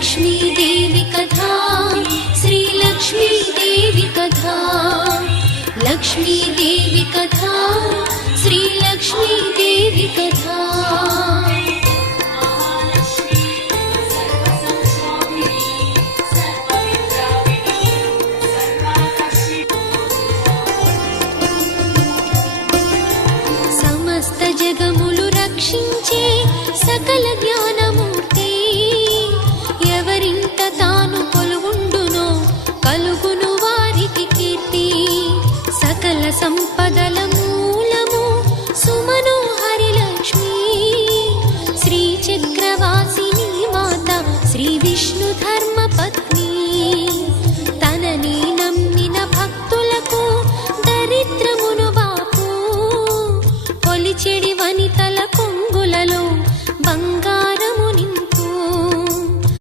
लक्ष्मीदेवी कथा श्रीलक्ष्मीदेवी कथा लक्ष्मीदेवी कथा श्रीलक्ष्मीदेवी कथा समस्त जगमुलु रक्षिंचे सकल ज्ञानमूर्ति ఎవరింట తాను కొలువుండునో కలుగును వారికి కీర్తి సకల సంపదల మూలము సుమనోహరి లక్ష్మి శ్రీ చక్రవాసిని మాత శ్రీ విష్ణుధర